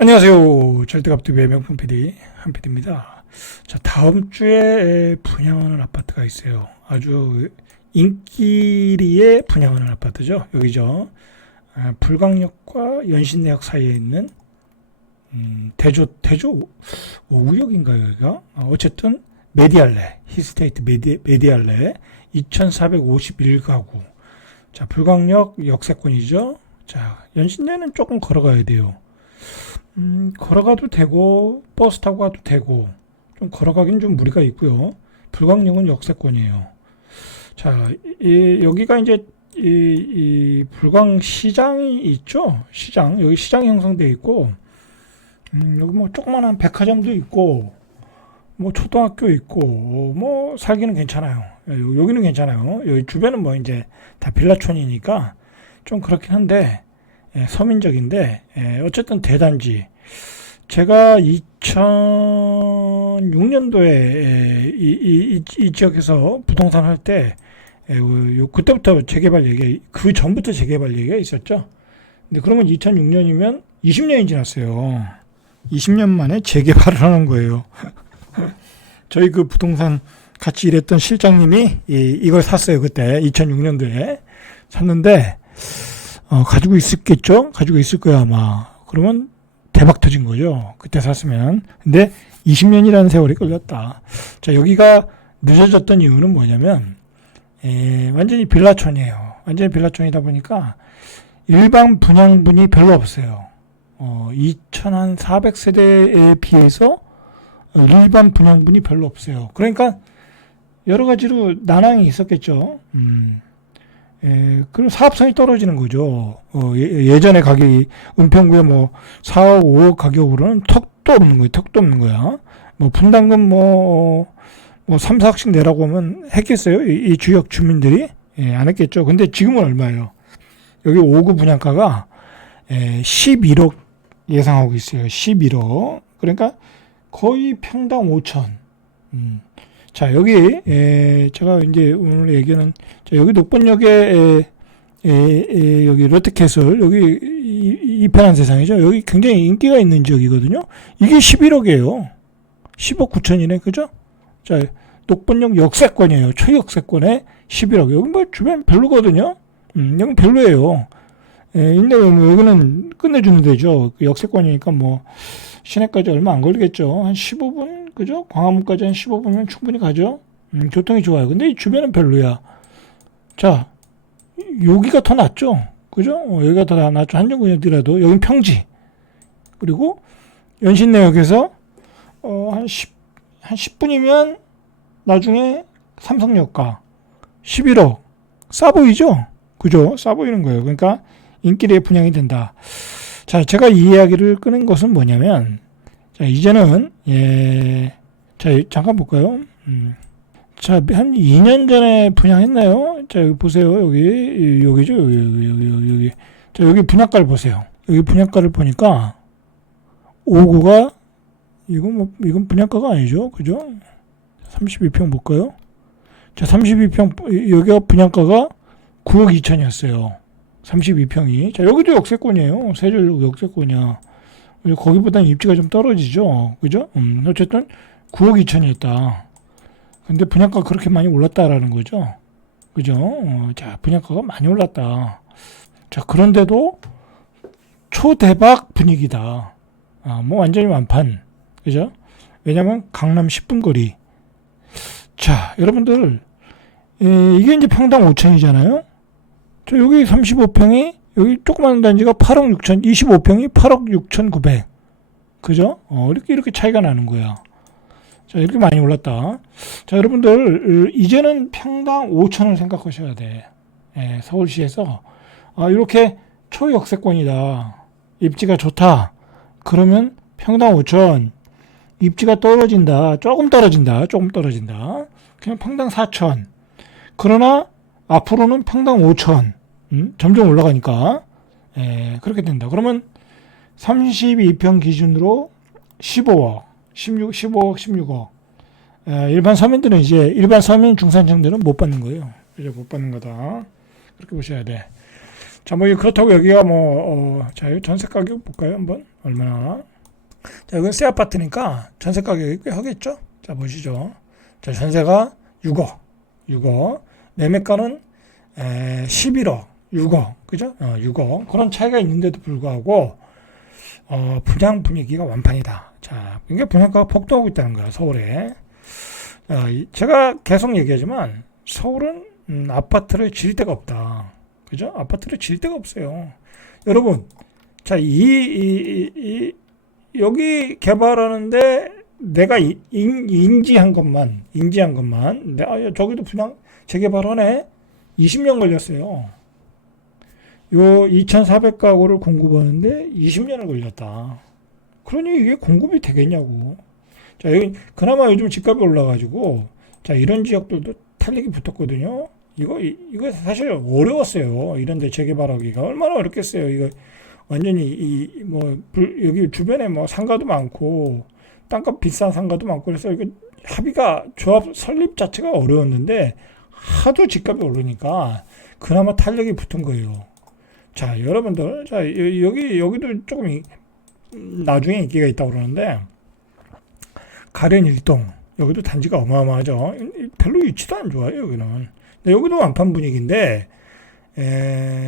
안녕하세요. 절대값TV의 명품 PD 한PD입니다. 자, 다음 주에 분양하는 아파트가 있어요. 아주 인기리에 분양하는 아파트죠. 여기죠. 불광역과 연신내역 사이에 있는 대조 오구역인가요, 여기가? 어쨌든 메디알레, 히스테이트 메디알레 2451가구. 자, 불광역 역세권이죠. 자, 연신내는 조금 걸어가야 돼요. 걸어가도 되고 버스 타고 가도 되고 좀 걸어가긴 좀 무리가 있고요. 불광역은 역세권이에요. 자, 여기가 이제 이 불광 시장이 있죠. 시장 여기 시장이 형성되어 있고 여기 뭐 조그만한 백화점도 있고 뭐 초등학교 있고 뭐 살기는 괜찮아요. 여기는 괜찮아요. 여기 주변은 뭐 이제 다 빌라촌이니까 좀 그렇긴 한데 서민적인데 어쨌든 대단지 제가 2006년도에 이 지역에서 부동산 할 때 그때부터 재개발 얘기 그 전부터 재개발 얘기가 있었죠. 근데 그러면 2006년이면 20년이 지났어요. 20년 만에 재개발을 하는 거예요. 저희 그 부동산 같이 일했던 실장님이 이걸 샀어요. 그때 2006년도에 샀는데 가지고 있었겠죠? 가지고 있을 거야, 아마. 그러면 대박 터진 거죠. 그때 샀으면. 근데 20년이라는 세월이 걸렸다. 자, 여기가 늦어졌던 이유는 뭐냐면, 완전히 빌라촌이에요. 완전히 빌라촌이다 보니까 일반 분양분이 별로 없어요. 2,400세대에 비해서 일반 분양분이 별로 없어요. 그러니까 여러 가지로 난항이 있었겠죠. 그럼 사업성이 떨어지는 거죠. 예전에 가격이 은평구에 뭐 4억, 5억 가격으로는 턱도 없는 거예요. 턱도 없는 거야. 뭐 분담금 뭐 3, 4억씩 내라고 하면 했겠어요? 이 주역 주민들이? 안 했겠죠. 근데 지금은 얼마예요? 여기 5구 분양가가 11억 예상하고 있어요. 11억. 그러니까 거의 평당 5천. 자, 여기, 제가 이제 오늘 얘기는, 자, 여기 녹번역에, 여기 롯데캐슬, 여기 이편한 세상이죠. 여기 굉장히 인기가 있는 지역이거든요. 이게 11억이에요. 10억 9천이네. 그죠? 자, 녹번역 역세권이에요. 초역세권에 11억. 여기 뭐 주변 별로거든요. 여기 별로예요. 근데 여기는 끝내주는 데죠. 역세권이니까 뭐, 시내까지 얼마 안 걸리겠죠. 한 15분? 그죠? 광화문까지 한 15분이면 충분히 가죠. 교통이 좋아요. 근데 이 주변은 별로야. 자, 여기가 더 낫죠. 그죠? 여기가 더 낫죠. 한정구역이라도. 여긴 평지. 그리고 연신내역에서 한 10분이면 나중에 삼성역가 11억. 싸 보이죠? 그죠? 싸 보이는 거예요. 그러니까 인기리에 분양이 된다. 자, 제가 이 이야기를 끄는 것은 뭐냐면, 자, 이제는, 자, 잠깐 볼까요? 자, 한 2년 전에 분양했나요? 자, 여기 보세요. 여기죠? 여기. 자, 여기 분양가를 보세요. 여기 분양가를 보니까, 5구가, 이건 분양가가 아니죠? 그죠? 32평 볼까요? 자, 32평, 여기가 분양가가 9억 2천이었어요. 32평이. 자, 여기도 역세권이에요. 세종역 역세권이야. 거기보다는 입지가 좀 떨어지죠. 그죠? 어쨌든 9억 2천이었다. 근데 분양가가 그렇게 많이 올랐다라는 거죠. 그죠? 자, 분양가가 많이 올랐다. 자, 그런데도 초대박 분위기다. 뭐 완전히 완판. 그죠? 왜냐면 강남 10분 거리. 자, 여러분들, 이게 이제 평당 5천이잖아요? 저 여기 35평이 여기 조그만 단지가 8억 6천 25평이 8억 6천 9백 그죠? 이렇게 차이가 나는 거야. 자, 이렇게 많이 올랐다. 자, 여러분들 이제는 평당 5천을 생각하셔야 돼. 서울시에서 이렇게 초역세권이다. 입지가 좋다. 그러면 평당 5천. 입지가 떨어진다. 조금 떨어진다. 그냥 평당 4천. 그러나 앞으로는 평당 5천. 점점 올라가니까 그렇게 된다. 그러면 32평 기준으로 15억, 15억, 16억. 일반 서민들은 이제 일반 서민 중산층들은 못 받는 거예요. 이제 못 받는 거다. 그렇게 보셔야 돼. 자, 뭐, 그렇다고 여기가 뭐, 자, 이 전세 가격 볼까요? 한번. 얼마나. 자, 이건 새 아파트니까 전세 가격이 꽤 하겠죠? 자, 보시죠. 자, 전세가 6억. 6억. 매매가는 11억. 6억. 그죠? 6억. 그런 차이가 있는데도 불구하고, 분양 분위기가 완판이다. 자, 이게 분양가가 폭등하고 있다는 거야, 서울에. 제가 계속 얘기하지만, 서울은, 아파트를 질 데가 없다. 그죠? 아파트를 질 데가 없어요. 여러분, 자, 여기 개발하는데 내가 인지한 것만, 저기도 분양 재개발하네? 20년 걸렸어요. 요 2,400가구를 공급하는데 20년을 걸렸다. 그러니 이게 공급이 되겠냐고. 자, 여기, 그나마 요즘 집값이 올라가지고, 자, 이런 지역들도 탄력이 붙었거든요. 이거 사실 어려웠어요. 이런데 재개발하기가 얼마나 어렵겠어요. 이거 완전히 여기 주변에 뭐 상가도 많고 땅값 비싼 상가도 많고 그래서 이거 합의가 조합 설립 자체가 어려웠는데 하도 집값이 오르니까 그나마 탄력이 붙은 거예요. 자, 여러분들, 자, 여기도 조금 나중에 인기가 있다고 그러는데 가련 1동 여기도 단지가 어마어마하죠. 별로 위치도 안 좋아요, 여기는. 여기도 완판 분위기인데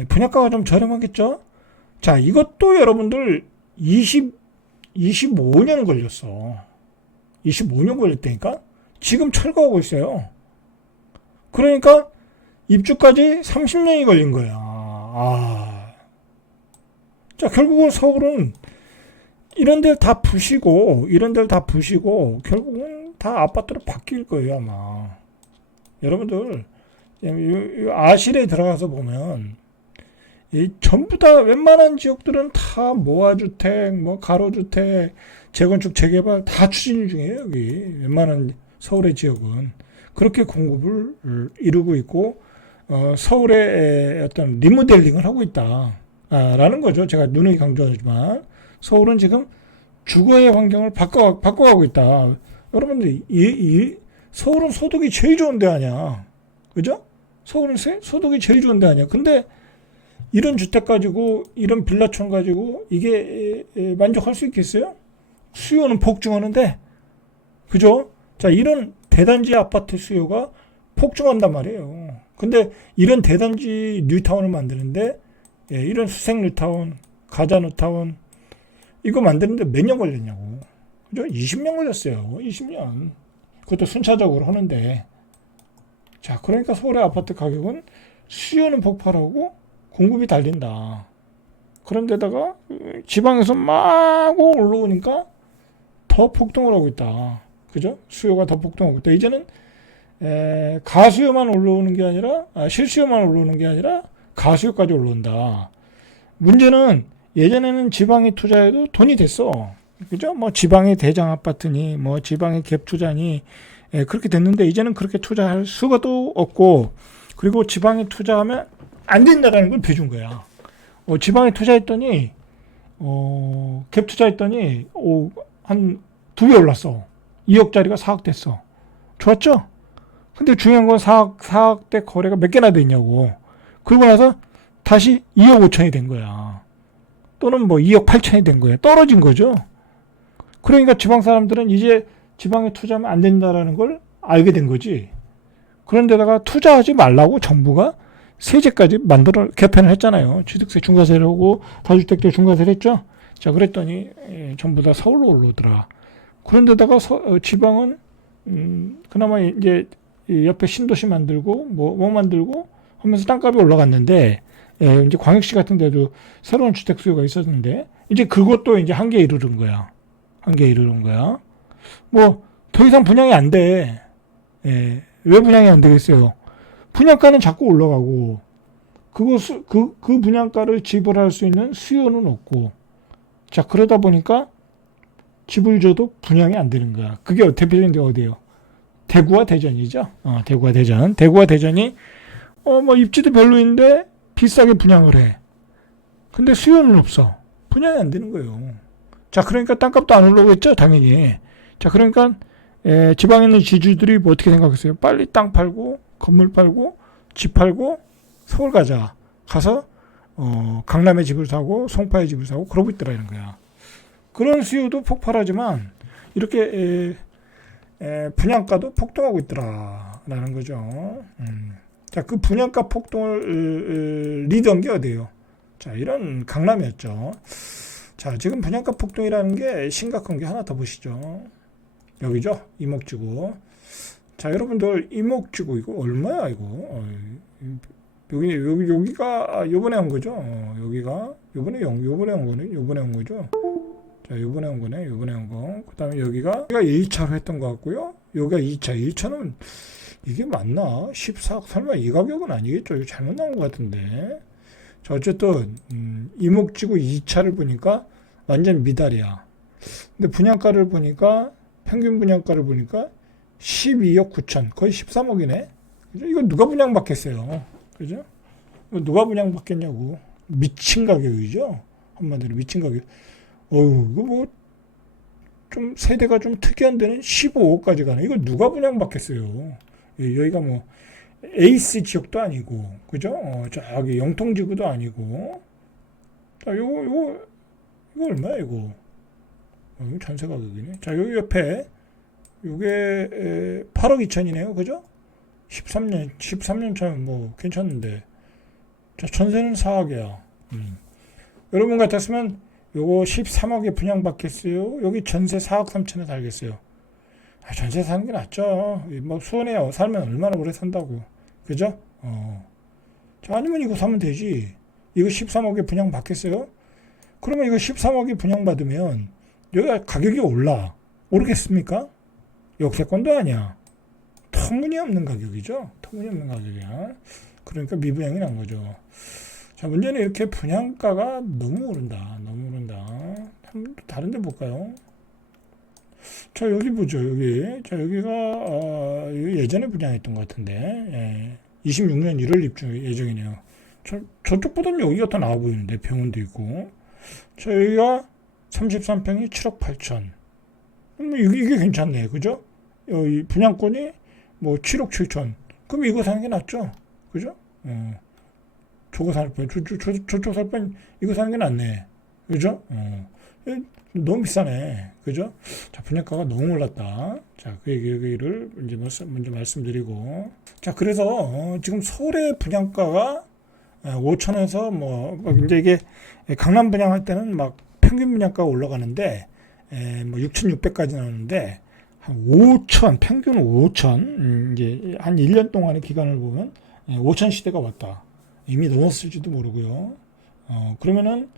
분양가가 좀 저렴하겠죠? 자, 이것도 여러분들 25년 걸렸어. 25년 걸렸다니까? 지금 철거하고 있어요. 그러니까 입주까지 30년이 걸린 거야. 자, 결국은 서울은 이런 데를 다 부시고 결국은 다 아파트로 바뀔 거예요, 아마. 여러분들 아실에 들어가서 보면 전부 다 웬만한 지역들은 다 모아주택, 뭐 가로주택, 재건축, 재개발 다 추진 중이에요. 여기 웬만한 서울의 지역은 그렇게 공급을 이루고 있고 서울의 어떤 리모델링을 하고 있다라는 거죠. 제가 누누이 강조하지만 서울은 지금 주거의 환경을 바꿔가고 있다. 여러분들 서울은 소득이 제일 좋은 데 아니야. 그죠? 서울은 소득이 제일 좋은 데 아니야. 근데 이런 주택 가지고 이런 빌라촌 가지고 이게 만족할 수 있겠어요? 수요는 폭증하는데 그죠? 자, 이런 대단지 아파트 수요가 폭증한단 말이에요. 근데 이런 대단지 뉴타운을 만드는데 이런 수색 뉴타운, 가자 뉴타운 이거 만드는데 몇 년 걸렸냐고. 그죠? 20년 걸렸어요. 20년. 그것도 순차적으로 하는데 자, 그러니까 서울의 아파트 가격은 수요는 폭발하고 공급이 달린다. 그런데다가 지방에서 마구 올라오니까 더 폭등을 하고 있다. 그죠? 수요가 더 폭등하고 있다. 이제는 가수요만 올라오는 게 아니라 실수요만 올라오는 게 아니라 가수요까지 올라온다. 문제는 예전에는 지방에 투자해도 돈이 됐어. 그죠? 뭐 지방의 대장 아파트니 뭐 지방의 갭 투자니 그렇게 됐는데 이제는 그렇게 투자할 수가 또 없고 그리고 지방에 투자하면 안 된다라는 걸 배준 거야. 지방에 투자했더니 갭 투자했더니 한 2배 올랐어. 2억짜리가 4억 됐어. 좋았죠? 근데 중요한 건 4억대 거래가 몇 개나 됐냐고. 그러고 나서 다시 2억 5천이 된 거야. 또는 뭐 2억 8천이 된 거야. 떨어진 거죠. 그러니까 지방 사람들은 이제 지방에 투자하면 안 된다라는 걸 알게 된 거지. 그런데다가 투자하지 말라고 정부가 세제까지 개편을 했잖아요. 취득세 중과세를 하고 다주택자 중과세를 했죠. 자, 그랬더니 전부 다 서울로 올라오더라. 그런데다가 지방은 그나마 이제 옆에 신도시 만들고 뭐 만들고 하면서 땅값이 올라갔는데 이제 광역시 같은 데도 새로운 주택 수요가 있었는데 이제 그것도 이제 한계에 이르는 거야. 뭐 더 이상 분양이 안 돼. 왜 분양이 안 되겠어요? 분양가는 자꾸 올라가고 그 분양가를 지불할 수 있는 수요는 없고 자, 그러다 보니까 집을 줘도 분양이 안 되는 거야. 그게 대표적인 데 어디예요? 대구와 대전이죠. 대구와 대전이 뭐 입지도 별로인데 비싸게 분양을 해. 근데 수요는 없어. 분양이 안 되는 거예요. 자, 그러니까 땅값도 안 올라오겠죠, 당연히. 자, 그러니까 지방에 있는 지주들이 뭐 어떻게 생각했어요? 빨리 땅 팔고 건물 팔고 집 팔고 서울 가자. 가서 강남에 집을 사고 송파에 집을 사고 그러고 있더라 이런 거야. 그런 수요도 폭발하지만 이렇게 분양가도 폭등하고 있더라라는 거죠. 자, 그 분양가 폭등을 리드한 게 어디예요? 자, 이런 강남이었죠. 자, 지금 분양가 폭등이라는 게 심각한 게 하나 더 보시죠. 여기죠, 이목지구. 자, 여러분들 이목지구 이거 얼마야 이거? 여기가 요번에 온 거죠. 여기가 요번에 온 거네. 요번에 온 거죠. 자, 요번에 온 거네. 요번에 온 거. 그다음에 여기가 1차로 했던 것 같고요. 여기가 2차. 1차는 이게 맞나? 14억 설마 이 가격은 아니겠죠? 이거 잘못 나온 것 같은데. 자, 어쨌든 이목지구 2차를 보니까 완전 미달이야. 근데 분양가를 보니까 평균 분양가를 보니까 12억 9천, 거의 13억이네. 그죠? 이거 누가 분양받겠어요? 그죠? 이거 누가 분양받겠냐고. 미친 가격이죠. 한마디로 미친 가격. 이거 뭐 좀 세대가 좀 특이한 데는 15억까지 가네. 이거 누가 분양받겠어요? 여기가 뭐 에이스 지역도 아니고, 그죠? 저기 영통지구도 아니고. 자, 이거 얼마야 이거? 이거 전세 가격이네. 자, 여기 옆에 요게 8억 2천이네요. 그죠? 13년 차면 뭐 괜찮은데. 자, 전세는 4억이야. 여러분 같았으면 요거 13억에 분양받겠어요? 여기 전세 4억 3천에 살겠어요? 전세 사는 게 낫죠. 뭐 수원에 살면 얼마나 오래 산다고. 그죠? 자, 아니면 이거 사면 되지. 이거 13억에 분양받겠어요? 그러면 이거 13억에 분양받으면 여기가 가격이 오르겠습니까? 역세권도 아니야. 터무니없는 가격이죠. 터무니없는 가격이야. 그러니까 미분양이 난 거죠. 자, 문제는 이렇게 분양가가 너무 오른다. 너무 오른다. 한번 다른 데 볼까요? 자, 여기 보죠. 여기. 자, 여기가 예전에 분양했던 것 같은데 26년 1월 입주 예정이네요. 저쪽보다는 여기가 더 나아 보이는데 병원도 있고. 자, 여기가 33평이 7억 8천. 이게 괜찮네. 그죠? 여기 분양권이 뭐 7억 7천. 그럼 이거 사는 게 낫죠? 그죠? 저거 살 뻔, 저쪽 살 뻔, 이거 사는 게 낫네. 그죠? 너무 비싸네. 그죠? 자, 분양가가 너무 올랐다. 자, 그 얘기를 이제 먼저 말씀드리고. 자, 그래서, 지금 서울의 분양가가 5천에서 이제 이게 강남 분양할 때는 막 평균 분양가가 올라가는데, 뭐 6,600까지 나오는데, 한 5천, 평균 5천, 이제 한 1년 동안의 기간을 보면 5천 시대가 왔다. 이미 넘었을지도 모르고요. 그러면은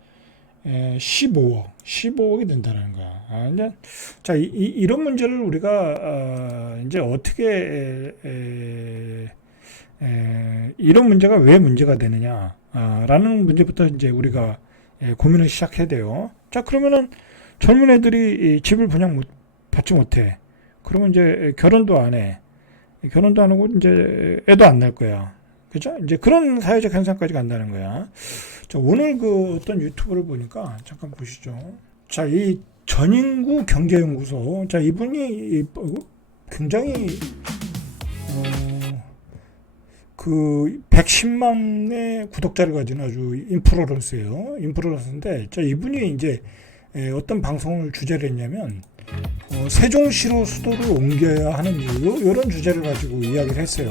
15억이 된다는 거야. 이제 자, 이런 문제를 우리가 이제 어떻게 이런 문제가 왜 문제가 되느냐라는 문제부터 이제 우리가 고민을 시작해야 돼요. 자, 그러면은 젊은 애들이 집을 받지 못해. 그러면 이제 결혼도 안 해. 결혼도 안 하고 이제 애도 안 낳을 거야. 그죠? 이제 그런 사회적 현상까지 간다는 거야. 자, 오늘 그 어떤 유튜브를 보니까 잠깐 보시죠. 자, 이 전인구 경제연구소. 자, 이분이 굉장히 그 110만의 구독자를 가진 아주 인플루언서예요. 인플루언서인데, 자, 이분이 이제 어떤 방송을 주제를 했냐면 세종시로 수도를 옮겨야 하는 이유, 이런 주제를 가지고 이야기를 했어요.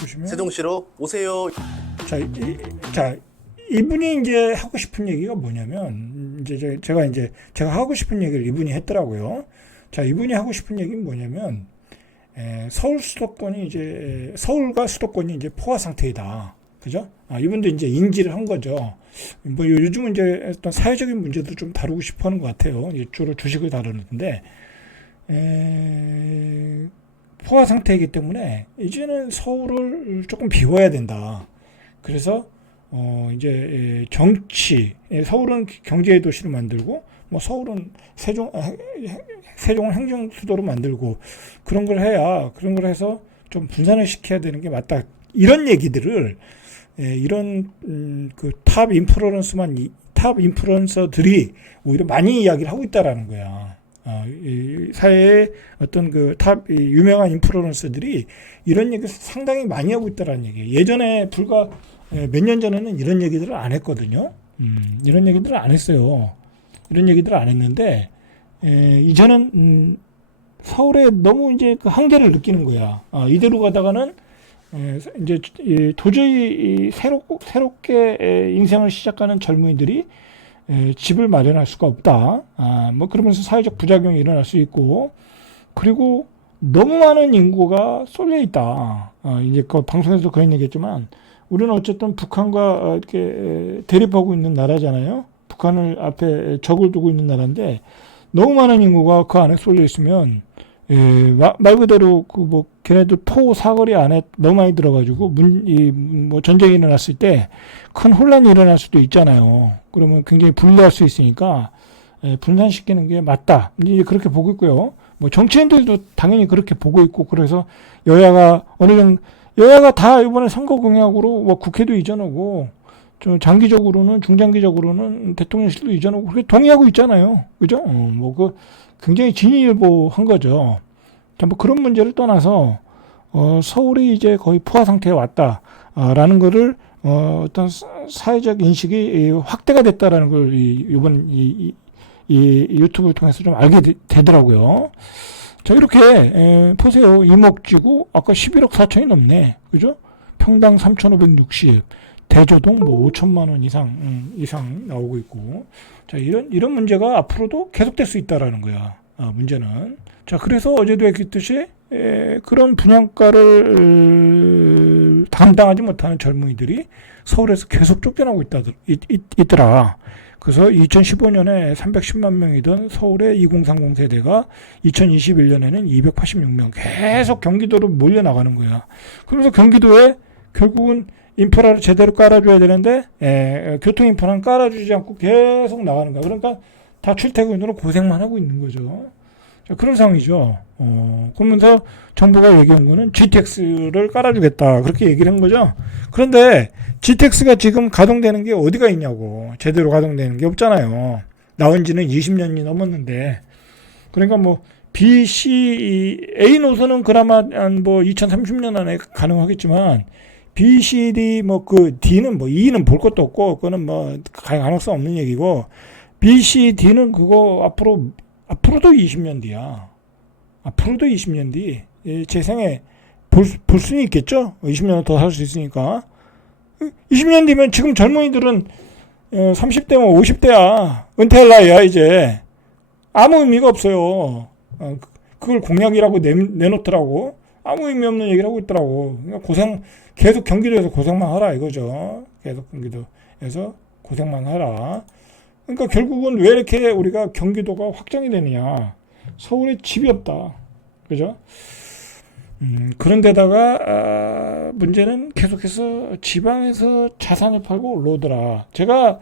보시면 세종시로 오세요. 자, 이분이 이제 하고 싶은 얘기가 뭐냐면, 이제 제가 하고 싶은 얘기를 이분이 했더라고요. 자, 이분이 하고 싶은 얘기는 뭐냐면, 서울과 수도권이 이제 포화 상태이다. 그죠? 이분도 이제 인지를 한 거죠. 뭐 요즘은 이제 어떤 사회적인 문제도 좀 다루고 싶어 하는 것 같아요. 주로 주식을 다루는데, 포화 상태이기 때문에 이제는 서울을 조금 비워야 된다. 그래서 이제 서울은 경제의 도시를 만들고, 뭐 서울은 세종을 행정 수도로 만들고, 그런 걸 해서 좀 분산을 시켜야 되는 게 맞다. 이런 얘기들을 이런 그 탑 인플루언서들이 오히려 많이 이야기를 하고 있다라는 거야. 이 사회의 어떤 그 탑 유명한 인플루언서들이 이런 얘기를 상당히 많이 하고 있다라는 얘기예요. 예전에 불과 몇 년 전에는 이런 얘기들을 안 했거든요. 이런 얘기들을 안 했어요. 이런 얘기들을 안 했는데, 이제는, 서울에 너무 이제 그 한계를 느끼는 거야. 이대로 가다가는, 이제 도저히 새롭게 인생을 시작하는 젊은이들이 집을 마련할 수가 없다. 뭐 그러면서 사회적 부작용이 일어날 수 있고, 그리고 너무 많은 인구가 쏠려 있다. 이제 그 방송에서 그런 얘기했지만, 우리는 어쨌든 북한과 이렇게 대립하고 있는 나라잖아요. 북한을 앞에 적을 두고 있는 나라인데, 너무 많은 인구가 그 안에 쏠려 있으면, 말 그대로 그 뭐 걔네들 포 사거리 안에 너무 많이 들어가지고 뭐 전쟁이 일어났을 때 큰 혼란이 일어날 수도 있잖아요. 그러면 굉장히 불리할 수 있으니까 분산시키는 게 맞다. 이제 그렇게 보고 있고요. 뭐 정치인들도 당연히 그렇게 보고 있고, 그래서 여야가 어느 정도 여야가 다 이번에 선거 공약으로 뭐 국회도 이전하고 좀 장기적으로는 중장기적으로는 대통령실도 이전하고 그렇게 동의하고 있잖아요. 그죠? 뭐 그 굉장히 진일보한 거죠. 자, 뭐 그런 문제를 떠나서 서울이 이제 거의 포화 상태에 왔다라는 거를 어떤 사회적 인식이 확대가 됐다라는 걸 이번 이 유튜브를 통해서 좀 알게 되더라고요. 자, 이렇게 보세요. 이목지구 아까 11억 4천이 넘네. 그죠? 평당 3,560, 대저동 뭐 5천만 원 이상 나오고 있고. 자, 이런 문제가 앞으로도 계속될 수 있다라는 거야. 문제는. 자, 그래서 어제도 얘기했듯이 그런 분양가를 감당하지 못하는 젊은이들이 서울에서 계속 쫓겨나고 있더라. 그래서 2015년에 310만 명이던 서울의 2030 세대가 2021년에는 286명 계속 경기도로 몰려 나가는 거야. 그러면서 경기도에 결국은 인프라를 제대로 깔아줘야 되는데 교통 인프라는 깔아주지 않고 계속 나가는 거야. 그러니까 다 출퇴근으로 고생만 하고 있는 거죠. 자, 그런 상황이죠. 그러면서 정부가 얘기한 거는 GTX를 깔아주겠다. 그렇게 얘기를 한 거죠. 그런데 GTX가 지금 가동되는 게 어디가 있냐고. 제대로 가동되는 게 없잖아요. 나온 지는 20년이 넘었는데. 그러니까 뭐 B, C, A 노선은 그나마 뭐 2030년 안에 가능하겠지만 B, C, D 뭐 그 D는 뭐 E는 볼 것도 없고 그거는 뭐 가능성 없는 얘기고, B, C, D는 그거 앞으로도 20년 뒤야. 앞으로도 20년 뒤. 제 생에 볼 수는 있겠죠? 20년 더 살 수 있으니까. 20년 뒤면 지금 젊은이들은 30대면 50대야. 은퇴할 나이야, 이제. 아무 의미가 없어요. 그걸 공약이라고 내놓더라고. 아무 의미 없는 얘기를 하고 있더라고. 그러니까 계속 경기도에서 고생만 하라, 이거죠. 계속 경기도에서 고생만 하라. 그러니까 결국은 왜 이렇게 우리가 경기도가 확장이 되느냐. 서울에 집이 없다. 그죠? 그런데다가 문제는 계속해서 지방에서 자산을 팔고 올라오더라. 제가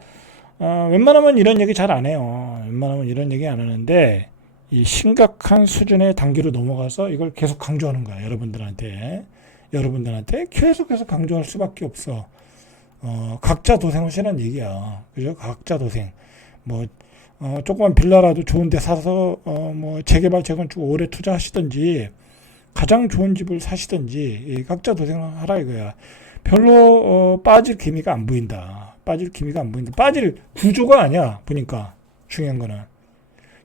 웬만하면 이런 얘기 잘 안 해요. 웬만하면 이런 얘기 안 하는데 이 심각한 수준의 단계로 넘어가서 이걸 계속 강조하는 거야. 여러분들한테 계속해서 강조할 수밖에 없어. 각자 도생하시라는 얘기야. 그죠? 각자 도생. 뭐 조그만 빌라라도 좋은 데 사서 뭐 재개발 재건축 오래 투자하시든지 가장 좋은 집을 사시든지 각자 도생을 하라 이거야. 별로 빠질 기미가 안 보인다. 빠질 구조가 아니야. 보니까 중요한 거는.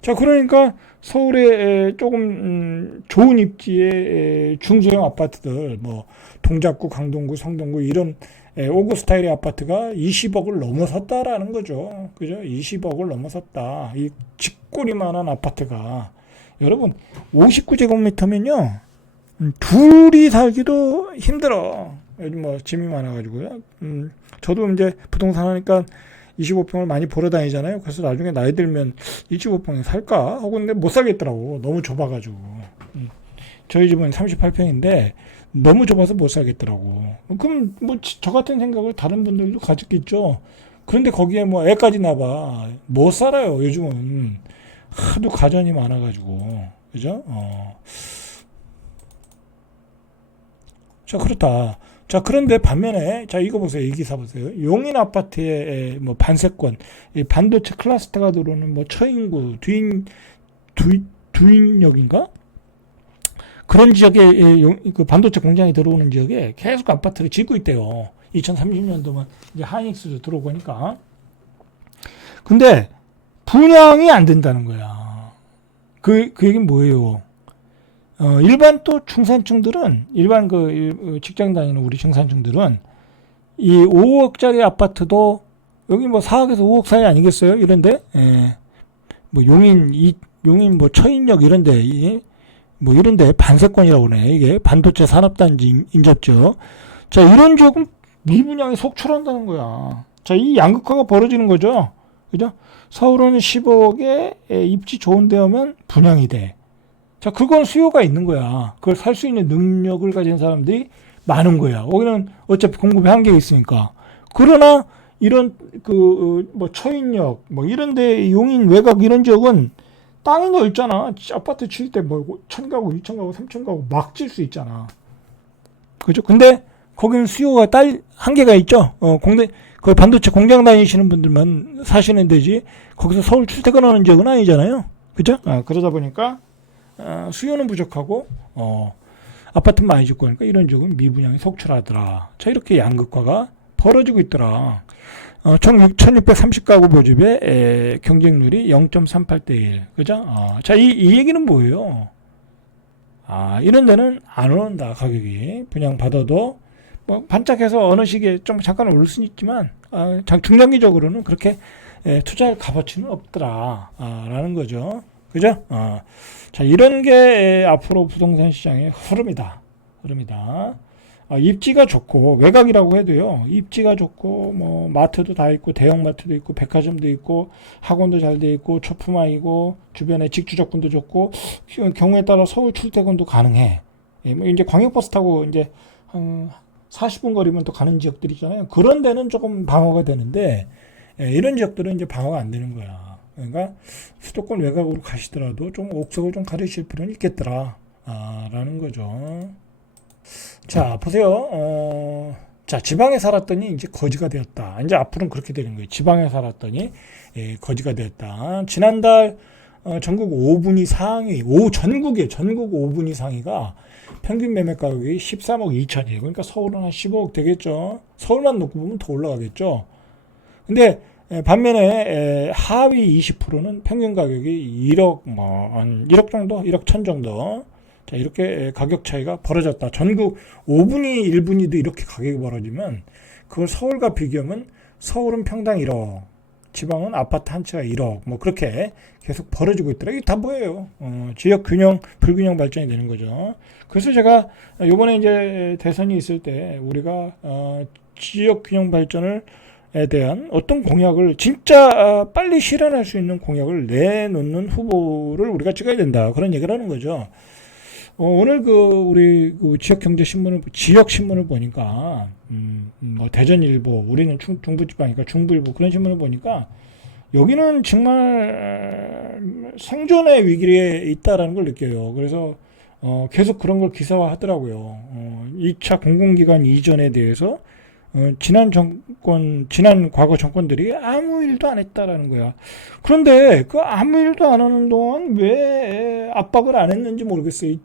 자, 그러니까 서울에 조금 좋은 입지의 중소형 아파트들, 뭐 동작구, 강동구, 성동구 이런 오구 스타일의 아파트가 20억을 넘어섰다라는 거죠. 그죠? 20억을 넘어섰다. 이 집꼬리만한 아파트가. 여러분, 59제곱미터면요. 둘이 살기도 힘들어. 요즘 뭐 짐이 많아가지고요. 저도 이제 부동산 하니까 25평을 많이 보러 다니잖아요. 그래서 나중에 나이 들면 25평에 살까? 하고 근데 못 살겠더라고. 너무 좁아가지고. 저희 집은 38평인데 너무 좁아서 못 살겠더라고. 그럼 뭐 저 같은 생각을 다른 분들도 가졌겠죠. 그런데 거기에 뭐 애까지 나봐. 못 살아요. 요즘은. 하도 가전이 많아가지고. 그죠? 자, 그렇다. 자, 그런데 반면에, 자, 이거 보세요. 이 기사 보세요. 용인 아파트의 뭐 반세권, 이 반도체 클러스터가 들어오는 뭐 처인구, 두인역인가? 그런 지역에 그 반도체 공장이 들어오는 지역에 계속 아파트를 짓고 있대요. 2030년도면 이제 하이닉스도 들어오고 하니까. 근데 분양이 안 된다는 거야. 그 얘기는 뭐예요? 일반 또 중산층들은, 일반 직장 다니는 우리 중산층들은 이 5억짜리 아파트도 여기 뭐 4억에서 5억 사이 아니겠어요? 이런데, 뭐 용인 뭐 처인역 이런데, 뭐 이런데 반세권이라고 그러네. 이게 반도체 산업단지 인접죠. 자, 이런 지역은 미분양이 속출한다는 거야. 자, 이 양극화가 벌어지는 거죠. 그죠? 서울은 15억에 입지 좋은 데 하면 분양이 돼. 자, 그건 수요가 있는 거야. 그걸 살 수 있는 능력을 가진 사람들이 많은 거야. 거기는 어차피 공급에 한계가 있으니까. 그러나 이런 뭐 처인역 뭐 이런데 용인 외곽 이런 지역은 땅이 넓잖아. 아파트 칠 때 뭐 1,000가구, 2,000가구, 3,000가구 막 질 수 있잖아. 그죠? 근데 거기는 수요가 한계가 있죠. 거기 반도체 공장 다니시는 분들만 사시는 데지 거기서 서울 출퇴근하는 지역은 아니잖아요. 그죠? 그러다 보니까 수요는 부족하고 아파트 많이 짓고 하니까 이런 지역은 미분양이 속출하더라. 자, 이렇게 양극화가 벌어지고 있더라. 1630가구 모집에 경쟁률이 0.38대 1. 그죠? 자, 이 얘기는 뭐예요? 이런 데는 안 오른다, 가격이. 분양 받아도 뭐 반짝해서 어느 시기에 좀 잠깐 오를 수는 있지만 중장기적으로는 그렇게 투자할 값어치는 없더라 라는 거죠. 그죠? 자, 이런 게 앞으로 부동산 시장의 흐름이다. 입지가 좋고 외곽이라고 해도요. 입지가 좋고 뭐 마트도 다 있고 대형 마트도 있고 백화점도 있고 학원도 잘 돼 있고 초품화이고 주변에 직주적분도 좋고 경우에 따라 서울 출퇴근도 가능해. 뭐 이제 광역버스 타고 이제 한 40분 거리면 또 가는 지역들 있잖아요. 그런 데는 조금 방어가 되는데 이런 지역들은 이제 방어가 안 되는 거야. 그러니까 수도권 외곽으로 가시더라도 좀 옥석을 좀 가르칠 필요는 있겠더라 라는 거죠. 자, 보세요. 자, 지방에 살았더니 이제 거지가 되었다. 이제 앞으로는 그렇게 되는 거예요. 지방에 살았더니 거지가 되었다. 지난달 전국 5분위 상위, 전국 5분위 상위가 평균 매매 가격이 13억 2천이에요. 그러니까 서울은 한 15억 되겠죠. 서울만 놓고 보면 더 올라가겠죠. 근데 반면에 하위 20%는 평균 가격이 1억 한 1억 정도, 1억 천 정도. 자, 이렇게 가격 차이가 벌어졌다. 전국 5분위, 1분위도 이렇게 가격이 벌어지면 그걸 서울과 비교하면 서울은 평당 1억, 지방은 아파트 한 채가 1억, 뭐 그렇게 계속 벌어지고 있더라. 이게 다 뭐예요? 지역 균형, 불균형 발전이 되는 거죠. 그래서 제가 이번에 이제 대선이 있을 때 우리가 지역 균형 발전을 에 대한 어떤 공약을 진짜 빨리 실현할 수 있는 공약을 내놓는 후보를 우리가 찍어야 된다. 그런 얘기를 하는 거죠. 오늘 우리 지역 신문을 보니까 뭐 대전일보, 우리는 중부지방이니까 중부일보 그런 신문을 보니까 여기는 정말 생존의 위기에 있다라는 걸 느껴요. 그래서 계속 그런 걸 기사화하더라고요. 2차 공공기관 이전에 대해서 지난 과거 정권들이 아무 일도 안 했다라는 거야. 그런데 그 아무 일도 안 하는 동안 왜 압박을 안 했는지 모르겠어요.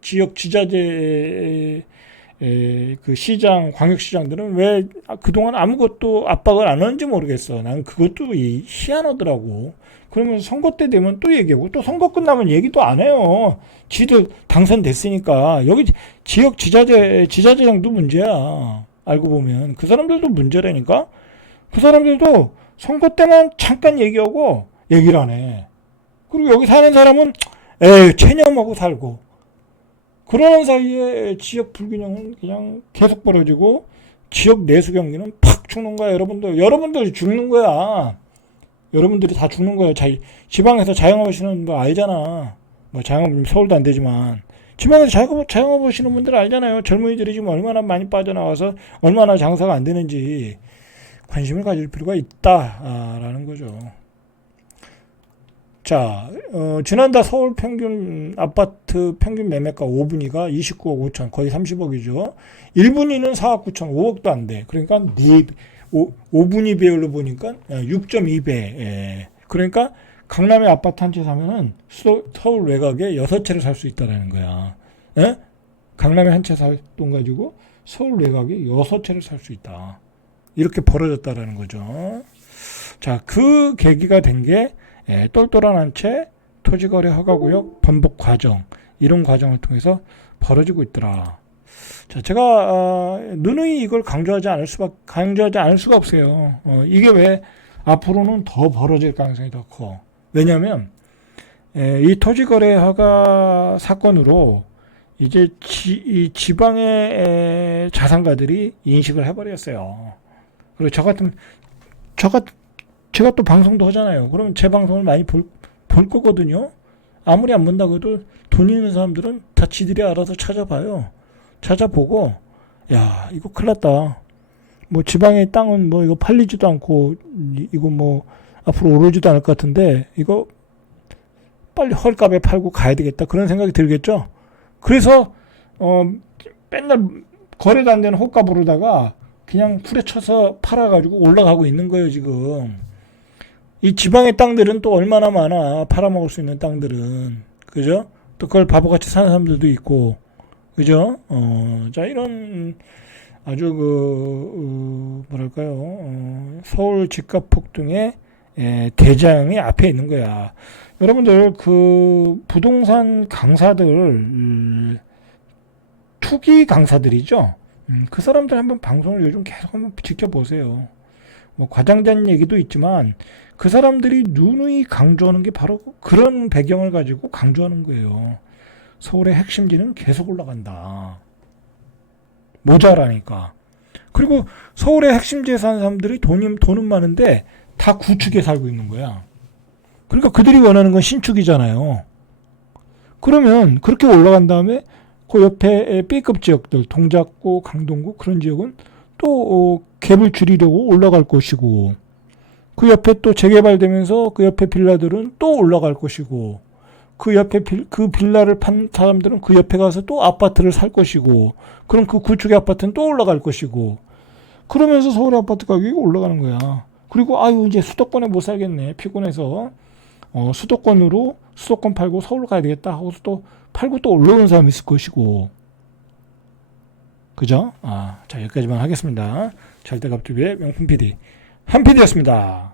지역 지자체 그 시장, 광역시장들은 왜 그동안 아무것도 압박을 안 하는지 모르겠어. 난 그것도 희한하더라고. 그러면 선거 때 되면 또 얘기하고 또 선거 끝나면 얘기도 안 해요. 지도 당선됐으니까. 여기 지역 지자체장도 문제야. 알고 보면 그 사람들도 문제라니까. 그 사람들도 선거 때만 잠깐 얘기하고 얘기를 안 해. 그리고 여기 사는 사람은 체념하고 살고 그러는 사이에 지역 불균형은 그냥 계속 벌어지고 지역 내수 경기는 팍 죽는 거야. 여러분들이 죽는 거야. 여러분들이 다 죽는 거야. 지방에서 자영업 하시는 거 알잖아. 뭐 자영업 서울도 안 되지만 지방에서 자영업 하시는 분들 알잖아요. 젊은이들이 지금 얼마나 많이 빠져나와서 얼마나 장사가 안 되는지 관심을 가질 필요가 있다라는 거죠. 자, 지난달 서울 평균 아파트 평균 매매가 5분위가 29억 5천, 거의 30억이죠. 1분위는 4억 9천, 5억도 안 돼. 그러니까 5분위 배열로 보니까 6.2배. 그러니까 강남에 아파트 한 채 사면은 서울 외곽에 6채를 살 수 있다라는 거야. 예? 강남에 한 채 살 돈 가지고 서울 외곽에 6채를 살 수 있다. 이렇게 벌어졌다라는 거죠. 자, 그 계기가 된 게 똘똘한 한 채 토지거래 허가구역 번복 과정, 이런 과정을 통해서 벌어지고 있더라. 자, 제가 누누이 이걸 강조하지 않을 수가 없어요. 이게 왜 앞으로는 더 벌어질 가능성이 더 커. 왜냐하면 이 토지거래 허가 사건으로 이제 이 지방의 자산가들이 인식을 해버렸어요. 그리고 제가 또 방송도 하잖아요. 그러면 제 방송을 많이 볼 거거든요. 아무리 안 본다고 해도 돈 있는 사람들은 다 지들이 알아서 찾아봐요. 찾아보고, 야, 이거 큰일 났다. 뭐 지방의 땅은 뭐 이거 팔리지도 않고, 이거 뭐 앞으로 오르지도 않을 것 같은데, 이거 빨리 헐값에 팔고 가야 되겠다. 그런 생각이 들겠죠. 그래서 맨날 거래도 안 되는 호가부로다가 그냥 풀에 쳐서 팔아가지고 올라가고 있는 거예요, 지금. 이 지방의 땅들은 또 얼마나 많아. 팔아먹을 수 있는 땅들은. 그죠? 또 그걸 바보같이 사는 사람들도 있고. 그죠? 자, 이런 아주 뭐랄까요. 서울 집값 폭등의 대장이 앞에 있는 거야. 여러분들, 그 부동산 강사들, 투기 강사들이죠? 그 사람들 한번 방송을 요즘 계속 한번 지켜보세요. 뭐 과장된 얘기도 있지만 그 사람들이 누누이 강조하는 게 바로 그런 배경을 가지고 강조하는 거예요. 서울의 핵심지는 계속 올라간다. 모자라니까. 그리고 서울의 핵심지에 사는 사람들이 돈은 많은데 다 구축에 살고 있는 거야. 그러니까 그들이 원하는 건 신축이잖아요. 그러면 그렇게 올라간 다음에 그 옆에 B급 지역들, 동작구, 강동구 그런 지역은 또 갭을 줄이려고 올라갈 것이고, 그 옆에 또 재개발되면서 그 옆에 빌라들은 또 올라갈 것이고, 그 옆에 그 빌라를 판 사람들은 그 옆에 가서 또 아파트를 살 것이고, 그럼 그 구축의 아파트는 또 올라갈 것이고, 그러면서 서울의 아파트 가격이 올라가는 거야. 그리고 아유 이제 수도권에 못 살겠네, 피곤해서 수도권 팔고 서울 가야 되겠다 하고서 또 팔고 또 올라오는 사람이 있을 것이고. 그죠? 자, 여기까지만 하겠습니다. 절대갑주비의 명품 PD 한 PD였습니다.